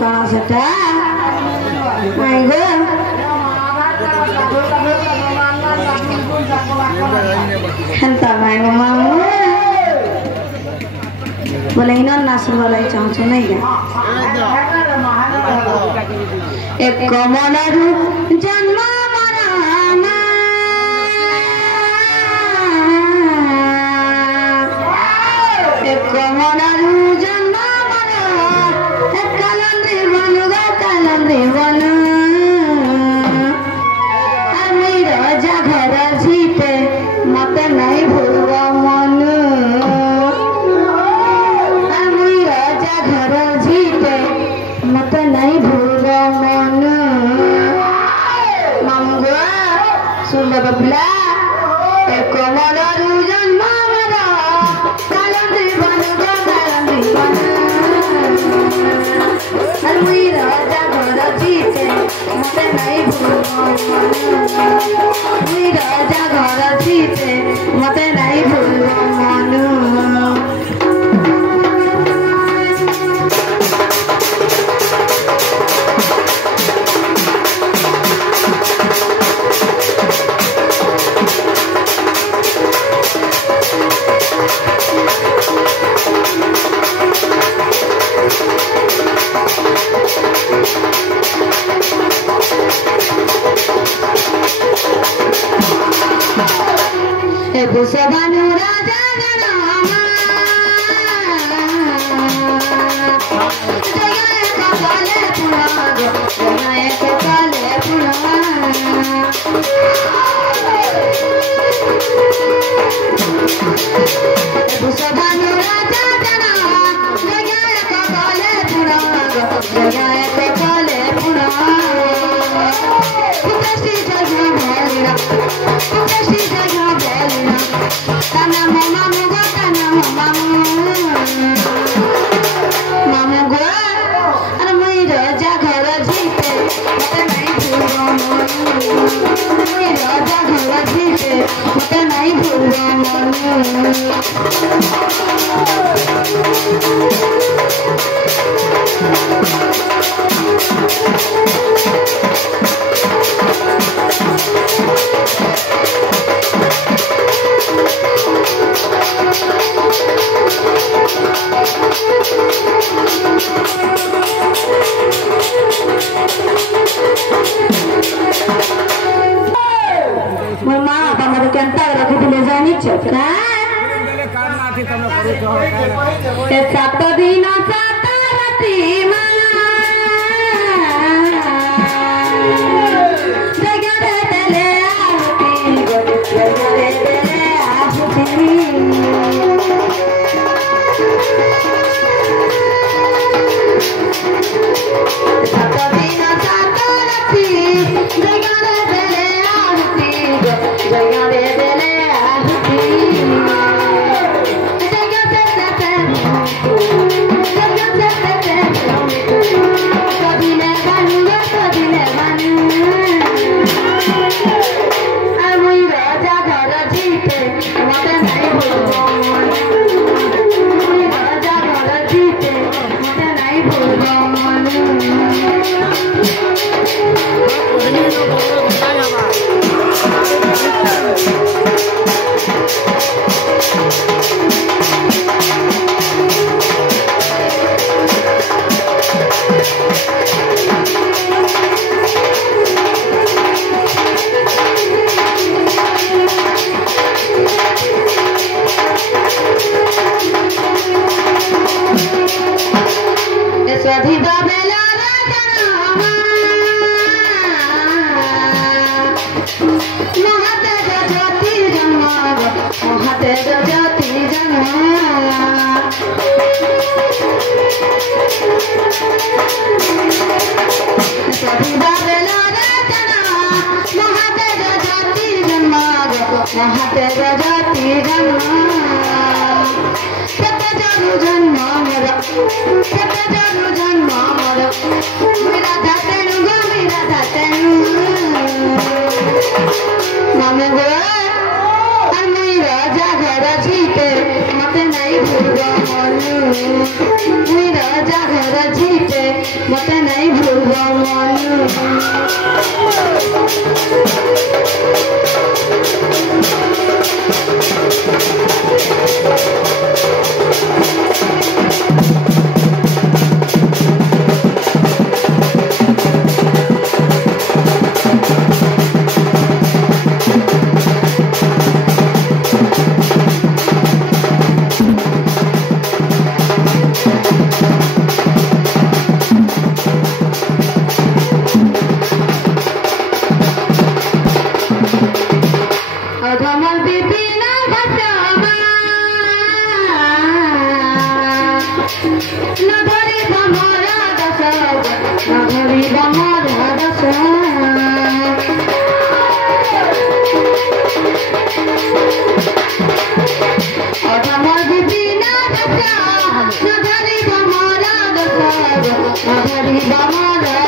कहाँ से था आएंगे हेल्ता मांगो मामू बोले इन्होंने नासिर वाला ही चाहते नहीं क्या एक कमलारू जन्म मराना एक कमलारू जन्म मरा एक कलंदरी बनु আমি রাজা ঘর ঝিতে মতে নাই ভুলব মন আমি রাজা ঘর ঝিতে মতে নাই ভুলব মন মামু শুনলে বাবুলা এ কমলারু জন্ম মরা কালন্দি বনু কালন্দি বনু আমি রাজা ঘর ঝিতে মতে নাই ভুলব মন আমি রাজা ঘর ঝিতে মতে নাই ভুলব মন Busabanu raja nama, jaya kale punago, jaya kale punago. Busabanu raja nama, jaya kale punago, jaya kale punago. Putasti jaya bhalina, putasti jaya bhalina. Tana mamu go, tana mamu go. Ar mai raja ghar jite, mate nai bhulbo mon. Mai raja ghar jite, mate nai bhulbo mon. Mama, apa mau dikantar? Aku boleh janji cakap. Satu dina satu rati mana? Jaga dele ahuti, jaga dele ahuti. Satu dina satu rati, jaga dele ahuti, jaga dele ahuti. राजा घर जी जीते मत नहीं भूलबो मन Bye.